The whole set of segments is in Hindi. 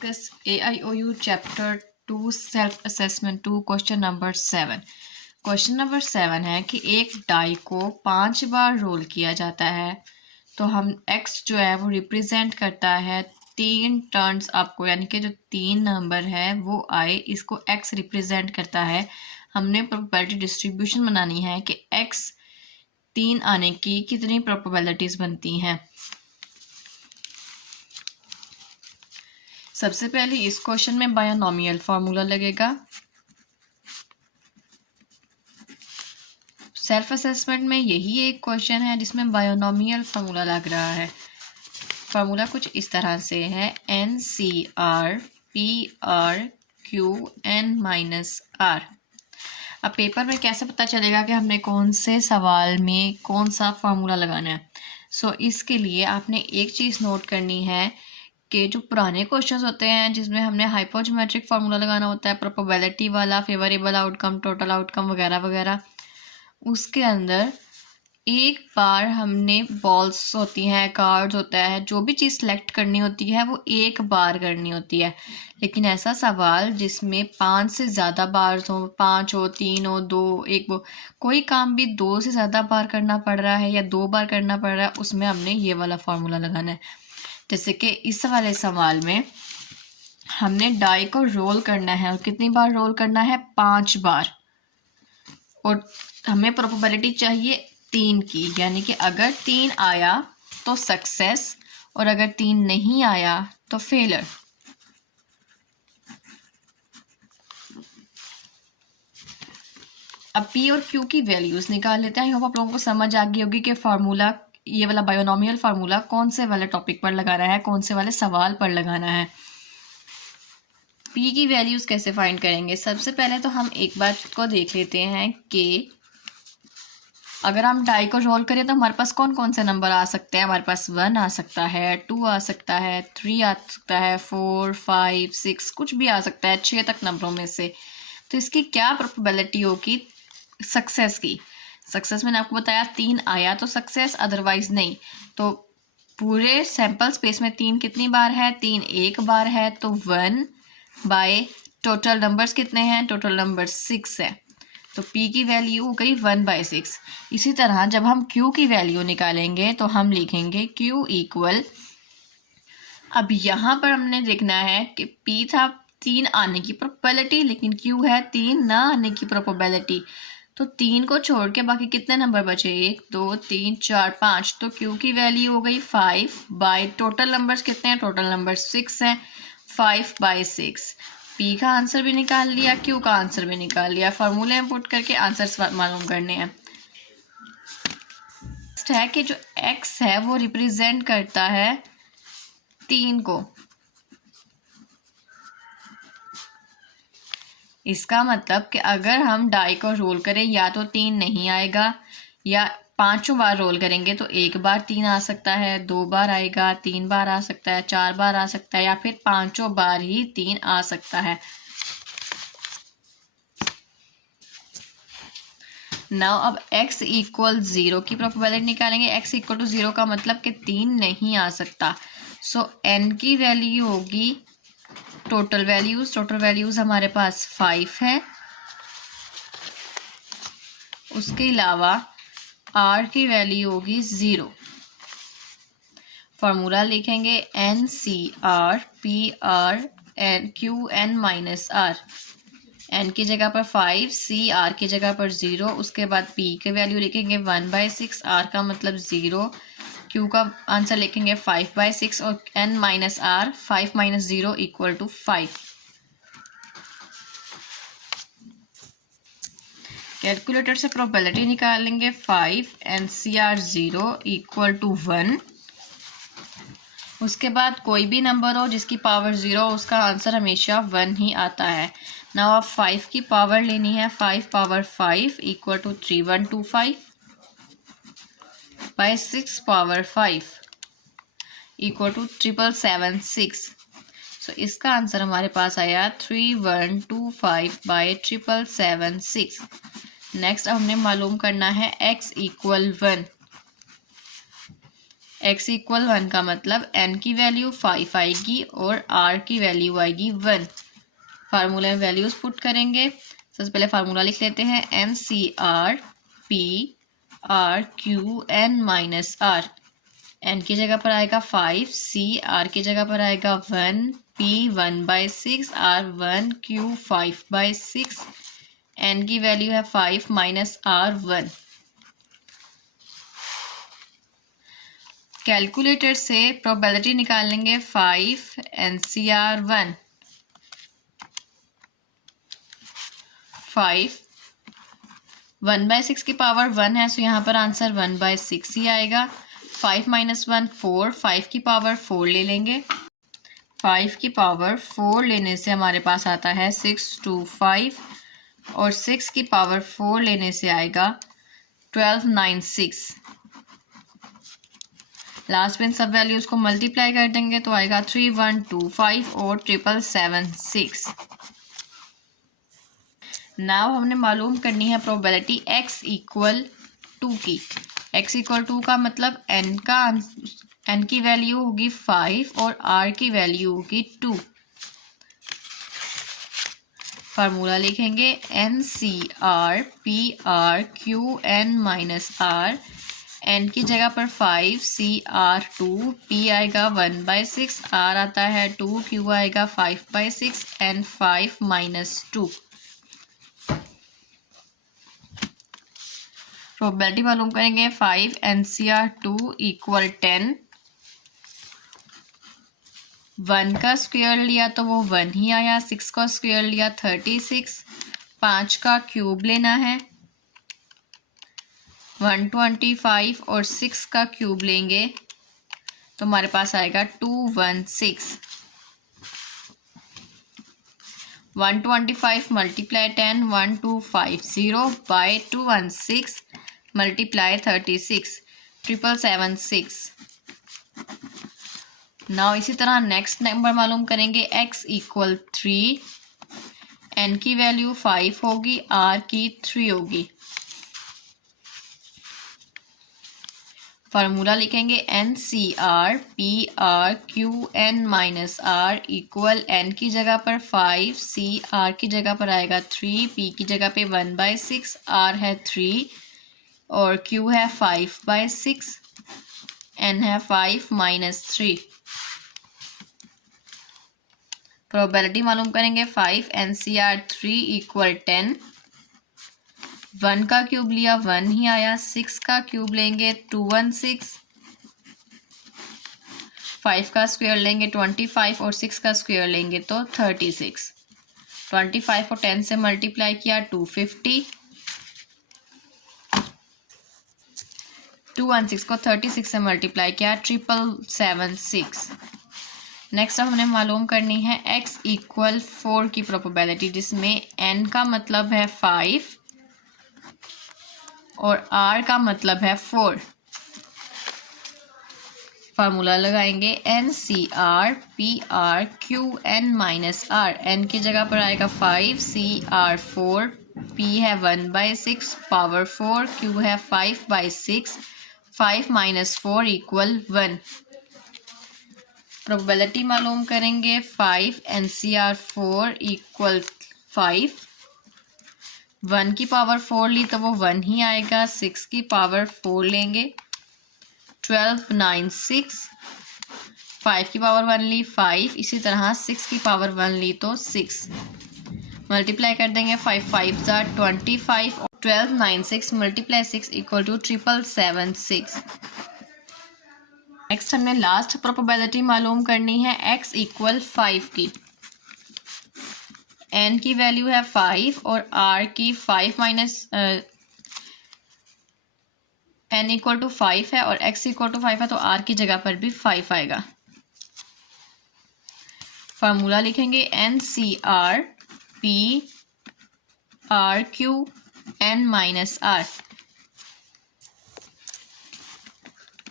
Discuss AIOU Chapter 2 Self Assessment 2 Question number 7। Question number 7 है कि एक डाई को 5 बार रोल किया जाता है तो हम x जो है वो रिप्रेजेंट करता है 3 टर्न्स आपको, यानी कि जो 3 नंबर है वो आए, इसको x रिप्रेजेंट करता है। हमने प्रोबेबिलिटी डिस्ट्रीब्यूशन बनानी है कि x 3 आने की कितनी प्रोबेबिलिटीज बनती हैं। सबसे पहले इस क्वेश्चन में बायनोमियल फार्मूला लगेगा। सेल्फ असेसमेंट में यही एक क्वेश्चन है जिसमें बायनोमियल फार्मूला लग रहा है। फार्मूला कुछ इस तरह से है, NCR PR Q(n-R)। अब पेपर में कैसे पता चलेगा कि हमने कौन से सवाल में कौन सा फार्मूला लगाना है। इसके लिए आपने एक चीज़ नोट करनी है कि जो पुराने क्वेश्चंस होते हैं जिसमें हमने हाइपोजीमेट्रिक फार्मूला लगाना होता है, प्रोबेबिलिटी वाला, फेवरेबल आउटकम, टोटल आउटकम वगैरह वगैरह, उसके अंदर एक बार हमने बॉल्स होती हैं, कार्ड्स होता है, जो भी चीज़ सेलेक्ट करनी होती है वो एक बार करनी होती है। लेकिन ऐसा सवाल जिसमें 5 से ज़्यादा बार हो, 5 हो, 3 हो, 2, 1 हो, कोई काम भी 2 से ज़्यादा बार करना पड़ रहा है या 2 बार करना पड़ रहा है, उसमें हमने ये वाला फार्मूला लगाना है। जैसे कि इस वाले सवाल में हमने डाई को रोल करना है और कितनी बार रोल करना है, 5 बार, और हमें प्रोबेबिलिटी चाहिए 3 की, यानी कि अगर 3 आया तो सक्सेस और अगर 3 नहीं आया तो फेलर। अब P और Q की वैल्यूज निकाल लेते हैं। आप लोगों को समझ आ गई होगी कि फार्मूला, ये वाला बायोनोमियल फार्मूला कौन से वाले टॉपिक पर लगाना है, कौन से वाले सवाल पर लगाना है। P की वैल्यूज कैसे फाइंड करेंगे। सबसे पहले तो हम एक बात को देख लेते हैं कि अगर हम डाई को रोल करें तो हमारे पास कौन कौन से नंबर आ सकते हैं। हमारे पास 1 आ सकता है, 2 आ सकता है, 3 आ सकता है, 4, 5, 6, कुछ भी आ सकता है 6 तक नंबरों में से। तो इसकी क्या प्रोबेबिलिटी होगी सक्सेस की। सक्सेस मैंने आपको बताया 3 आया तो सक्सेस, अदरवाइज नहीं। तो पूरे सैंपल स्पेस में 3 कितनी बार है, 3 एक बार है, तो 1 बाय टोटल नंबर्स कितने हैं, टोटल नंबर 6 है, तो P की वैल्यू हो गई 1/6। इसी तरह जब हम Q की वैल्यू निकालेंगे तो हम लिखेंगे Q इक्वल, अब यहाँ पर हमने देखना है कि P था 3 आने की प्रोबेबिलिटी, लेकिन Q है 3 ना आने की प्रोबेबिलिटी। तो 3 को छोड़ के बाकी कितने नंबर बचे, 1, 2, 3, 4, 5, तो Q की वैल्यू हो गई 5 बाय टोटल नंबर्स कितने हैं, टोटल नंबर 6 हैं, 5/6। P का आंसर भी निकाल लिया, Q का आंसर भी निकाल लिया। फार्मूले में पुट करके आंसर मालूम करने हैं। है कि जो x है वो रिप्रेजेंट करता है 3 को। इसका मतलब कि अगर हम डाई को रोल करें या तो 3 नहीं आएगा, या 5 बार रोल करेंगे तो एक बार 3 आ सकता है, 2 बार आएगा, 3 बार आ सकता है, 4 बार आ सकता है, या फिर 5 बार ही 3 आ सकता है। नाउ अब x इक्वल 0 की प्रोबेबिलिटी निकालेंगे। x इक्वल टू 0 का मतलब कि 3 नहीं आ सकता। n की वैल्यू होगी टोटल वैल्यूज हमारे पास 5 है। उसके अलावा r की वैल्यू होगी 0। फॉर्मूला लिखेंगे NCR PR Q(n-R)। n की जगह पर 5, CR की जगह पर 0, उसके बाद P की वैल्यू लिखेंगे 1/6, R का मतलब 0, Q का आंसर लिखेंगे 5/6 और n-R 5 - 0 इक्वल टू 5। कैलकुलेटर से प्रोबेबिलिटी निकालेंगे 5 NCR 0 इक्वल टू 1। उसके बाद कोई भी नंबर हो जिसकी पावर 0 उसका आंसर हमेशा 1 ही आता है। नाउ अब 5 की पावर लेनी है, 5 power 5 equal to 3125 by 6 power 5 equal to 7776। So इसका आंसर हमारे पास आया 3125 बाय 7776। नेक्स्ट हमने मालूम करना है x इक्वल 1। x इक्वल 1 का मतलब n की वैल्यू 5 आएगी और r की वैल्यू आएगी 1। फार्मूला में वैल्यूज पुट करेंगे। सबसे पहले फार्मूला लिख लेते हैं, NCR P R Q N minus R। n की जगह पर आएगा 5, C R की जगह पर आएगा 1, P 1/6, R 1, Q 5/6, n की वैल्यू है 5 माइनस R 1। कैलकुलेटर से प्रोबेबिलिटी निकालेंगे 5 NCR 1, 5 1/6 की पावर 1 है, सो यहाँ पर आंसर 1/6 ही आएगा। 5 माइनस 1 4, 5 की पावर 4 ले लेंगे। 5 की पावर 4 लेने से हमारे पास आता है 625 और 6 की पावर 4 लेने से आएगा 1296। लास्ट में सब वैल्यूज को मल्टीप्लाई कर देंगे तो आएगा 3125 और 776। नाउ हमने मालूम करनी है प्रोबेबिलिटी x इक्वल 2 की। x इक्वल 2 का मतलब n की वैल्यू होगी 5 और r की वैल्यू होगी 2। फार्मूला लिखेंगे NCR P R Q N minus R। n की जगह पर 5, C R 2, P आएगा 1/6, R आता है 2, Q आएगा 5/6 एंड 5 माइनस 2। प्रोबेबिलिटी मालूम करेंगे 5 NCR 2 इक्वल 10। 1 का स्क्वायर लिया तो वो 1 ही आया, 6 का स्क्वायर लिया 36, 5 का क्यूब लेना है 125 और 6 का क्यूब लेंगे तो हमारे पास आएगा 216। 125 मल्टीप्लाई 10 1250 बाय 216 मल्टीप्लाई 36 776। नाउ इसी तरह नेक्स्ट नंबर मालूम करेंगे x इक्वल 3। n की वैल्यू 5 होगी, r की 3 होगी। फार्मूला लिखेंगे NCR P R Q N minus R equal n की जगह पर 5, C R की जगह पर आएगा 3, P की जगह पे 1/6, R है 3 और Q है 5/6, N है 5 माइनस 3। प्रोबेबिलिटी मालूम करेंगे 5 NCR 3 इक्वल 10। 1 का क्यूब लिया 1 ही आया, 6 का क्यूब लेंगे 216, 5 का स्क्वायर लेंगे 25 और 6 का स्क्वायर लेंगे तो 36। 25 और 10 से मल्टीप्लाई किया 250, 216 को 36 से मल्टीप्लाई किया 776। नेक्स्ट हमने मालूम करनी है x इक्वल 4 की प्रोबेबिलिटी, जिसमें n का मतलब है 5 और r का मतलब है 4। फार्मूला लगाएंगे NCR P R Q N minus R। n की जगह पर आएगा 5, C R 4, P है 1/6 पावर 4, Q है 5/6, 5 माइनस 4 इक्वल 1। प्रोबेबिलिटी मालूम करेंगे 5 NCR 4 इक्वल 5। 1 की पावर 4 ली तो वो 1 ही आएगा, 6 की पावर 4 लेंगे 1296, 5 की पावर 1 ली 5, इसी तरह 6 की पावर 1 ली तो 6। मल्टीप्लाई कर देंगे 5 5 ज़ा 25 और 1296 मल्टीप्लाई 6 इक्वल टू 776। नेक्स्ट हमें लास्ट प्रोबेबिलिटी मालूम करनी है x इक्वल 5 की। n की वैल्यू है 5 और r की 5 माइनस n इक्वल टू 5 है और x इक्वल टू 5 है तो r की जगह पर भी 5 आएगा। फार्मूला लिखेंगे NCR P R Q N minus R।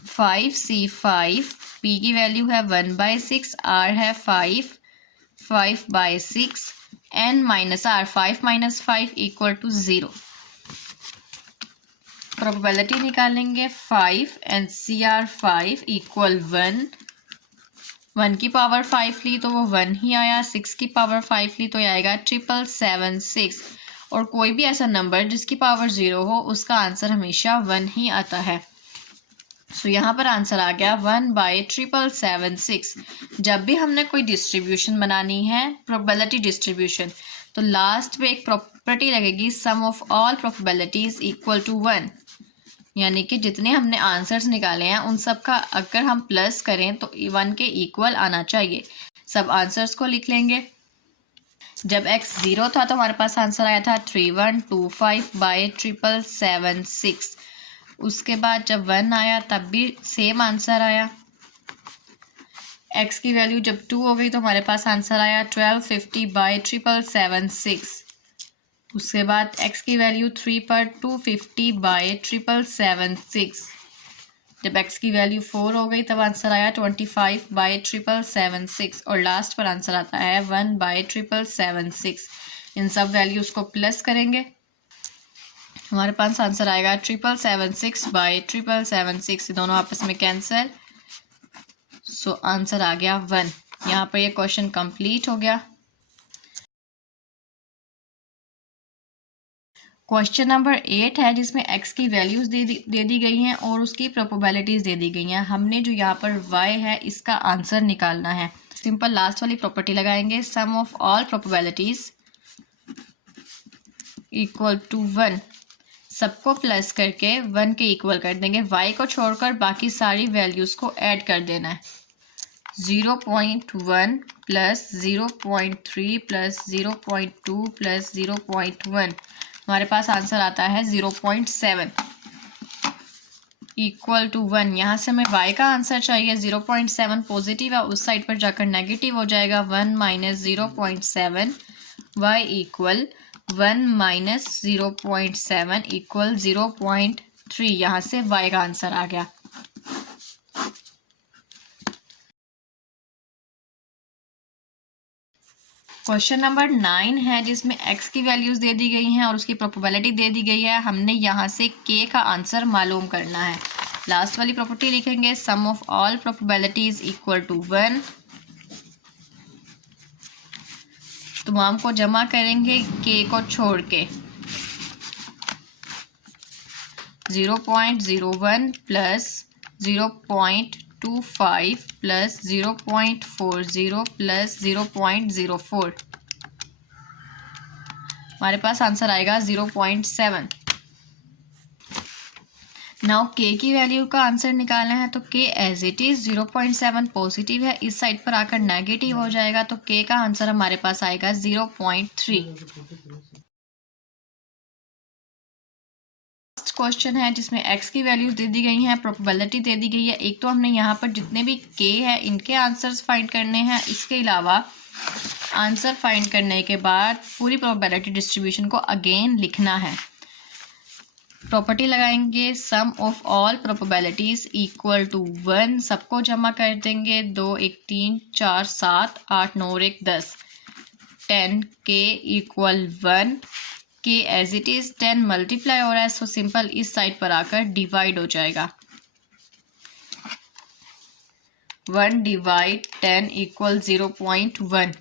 5C5, P की वैल्यू है 1/6, R है 5, 5/6, N minus R 5 minus 5 equal to 0। Probability निकालेंगे 5 एंड CR5 इक्वल 1। 1 की पावर 5 ली तो वो 1 ही आया, 6 की पावर 5 ली तो आएगा 777 और कोई भी ऐसा नंबर जिसकी पावर 0 हो उसका आंसर हमेशा 1 ही आता है। सो यहाँ पर आंसर आ गया 1/777। जब भी हमने कोई डिस्ट्रीब्यूशन बनानी है, प्रोबेबिलिटी डिस्ट्रीब्यूशन, तो लास्ट पे एक प्रॉपर्टी लगेगी sum of all probabilities equal to 1, यानी कि जितने हमने आंसर्स निकाले हैं उन सब का अगर हम प्लस करें तो 1 के इक्वल आना चाहिए। सब आंसर्स को लिख लेंगे। जब x 0 था तो हमारे पास आंसर आया था 3125/777। उसके बाद जब 1 आया तब भी सेम आंसर आया। x की वैल्यू जब 2 हो गई तो हमारे पास आंसर आया 1250/777। उसके बाद x की वैल्यू 3 पर 250/777। जब x की वैल्यू 4 हो गई तब आंसर आया 25/777 और लास्ट पर आंसर आता है 1/777। इन सब वैल्यूज़ को प्लस करेंगे, हमारे पास आंसर आएगा 777/777। दोनों आपस में कैंसिल, सो आंसर आ गया 1। यहाँ पर ये क्वेश्चन कंप्लीट हो गया। क्वेश्चन नंबर 8 है जिसमें x की वैल्यूज दे दी गई हैं और उसकी प्रोबेबिलिटीज दे दी गई हैं। हमने जो यहाँ पर y है इसका आंसर निकालना है। सिंपल लास्ट वाली प्रॉपर्टी लगाएंगे, sum of all probabilities equal to 1। सबको प्लस करके 1 के इक्वल कर देंगे। y को छोड़कर बाकी सारी वैल्यूज को ऐड कर देना है। 0.1 प्लस 0.3 प्लस 0.2 प्लस 0.1, हमारे पास आंसर आता है 0.7 इक्वल टू 1। यहाँ से हमें y का आंसर चाहिए। 0.7 पॉजिटिव है, उस साइड पर जाकर नेगेटिव हो जाएगा। 1 minus 0.7 y equal 1 minus 0.7 equal 0.3। यहाँ से y का आंसर आ गया। क्वेश्चन नंबर 9 है जिसमें x की वैल्यूज दे दी गई हैं और उसकी प्रोबेबिलिटी दे दी गई है। हमने यहाँ से k का आंसर मालूम करना है। लास्ट वाली प्रॉपर्टी लिखेंगे, sum of all probabilities equal to 1। तमाम को जमा करेंगे k को छोड़ के। 0.01 प्लस 0.25 प्लस 0.40 प्लस 0.04, हमारे पास आंसर आएगा 0.7। नाउ k की वैल्यू का आंसर निकालना है तो k as it is 0.7 positive है, इस साइड पर आकर नेगेटिव हो जाएगा तो k का आंसर हमारे पास आएगा 0.3। क्वेश्चन है जिसमें x की वैल्यूज दे दी गई हैं, प्रोबेबिलिटी दे दी गई है। एक तो हमने यहाँ पर जितने भी k है इनके आंसर्स फाइंड करने हैं, इसके अलावा आंसर फाइंड करने के बाद पूरी प्रोबेबिलिटी डिस्ट्रीब्यूशन को अगेन लिखना है। प्रॉपर्टी लगाएंगे, sum of all probabilities equal to 1। सबको जमा कर देंगे। 2 1 3 4 7 8 9 1 10। 10 k equal 1। k as it is 10 multiply हो रहा है, सो सिंपल इस साइड पर आकर डिवाइड हो जाएगा। 1 डिवाइड 10 इक्वल 0.1।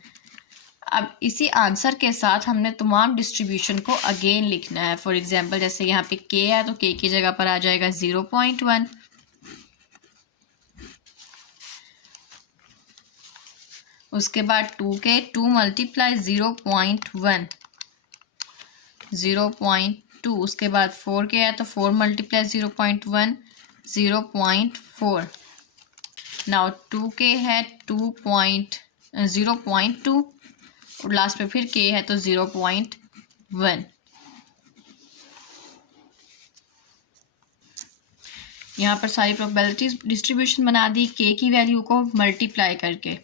अब इसी आंसर के साथ हमने तमाम डिस्ट्रीब्यूशन को अगेन लिखना है। फॉर एग्जांपल जैसे यहाँ पे k है तो k की जगह पर आ जाएगा 0.1। उसके बाद 2k 2 मल्टीप्लाई 0.1 0.2। उसके बाद 4k है तो 4 मल्टीप्लाई 0.1 0.4। नाउ 2k है 0.2 और लास्ट पे फिर k है तो 0.1। यहाँ पर सारी प्रोबेबिलिटीज डिस्ट्रीब्यूशन बना दी k की वैल्यू को मल्टीप्लाई करके।